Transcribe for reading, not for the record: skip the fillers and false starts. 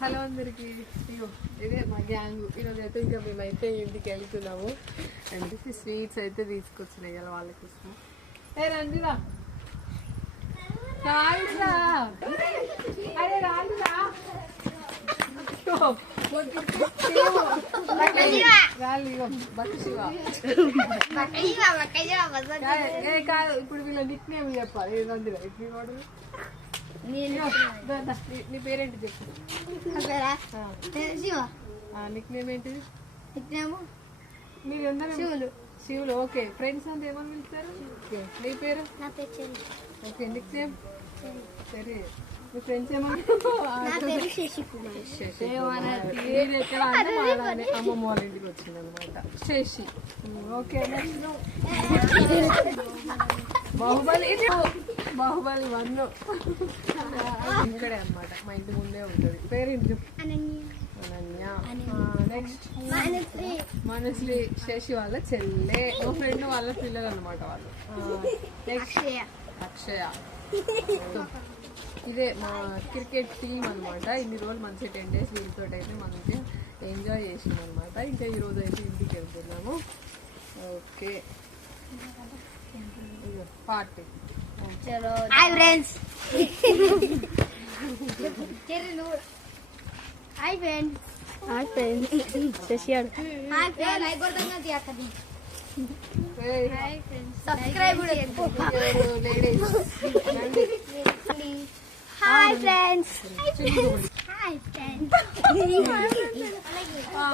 Hello అందరికి, ఇదే మా గ్యాంగ్. ఈరోజు అయితే ఇంకా మేమైతే ఇంటికి వెళ్తున్నాము. అండ్ స్వీట్స్ అయితే తీసుకొచ్చినాయి కదా వాళ్ళ కోసం. ఏ రండిరా, అరే రాలిరా, కాదు ఇప్పుడు వీళ్ళ నిక్ నేమ్ చెప్పాలి. రండిరా, ఇప్పుడు వాడు నీ పేరేంటి చెప్పు. నిక్ నేమ్ ఏంటిది? మీరందరూ శివులు. ఓకే, ఫ్రెండ్స్ అంతా ఏమని పిలుస్తారు? ఓకే, నీ పేరు? ఓకే, నిక్ నేమ్ సరే. మీ ఫ్రెండ్స్ ఏమన్నా? అమ్మమ్మ వాళ్ళ ఇంటికి వచ్చింది అనమాట శశి. ఓకే, బాహుబలి 1 ఇక్కడే అనమాట, మా ఇంటి ముందే ఉంటుంది. పేరేంటి చెప్పు? అనన్య. నెక్స్ట్ మనస్వి, శశి వాళ్ళ చెల్లె. మా ఫ్రెండ్ వాళ్ళ పిల్లలు అనమాట వాళ్ళు. నెక్స్ట్ అక్షయ. ఇదే మా క్రికెట్ టీం అనమాట. ఇన్ని రోజులు మంచిగా 10 days వీళ్ళతో అయితే మంచిగా ఎంజాయ్ చేసింది అనమాట. ఇంకా ఈరోజు అయితే ఇంటికి వెళ్తున్నాము. Okay, party. Hi friends. Hi friends. Hi friends. శశియాడు. Hi friends. లైక్ కొడతాంగా తీయకది. Hi friends. Subscribe ladies. Hi friends. Hi friends.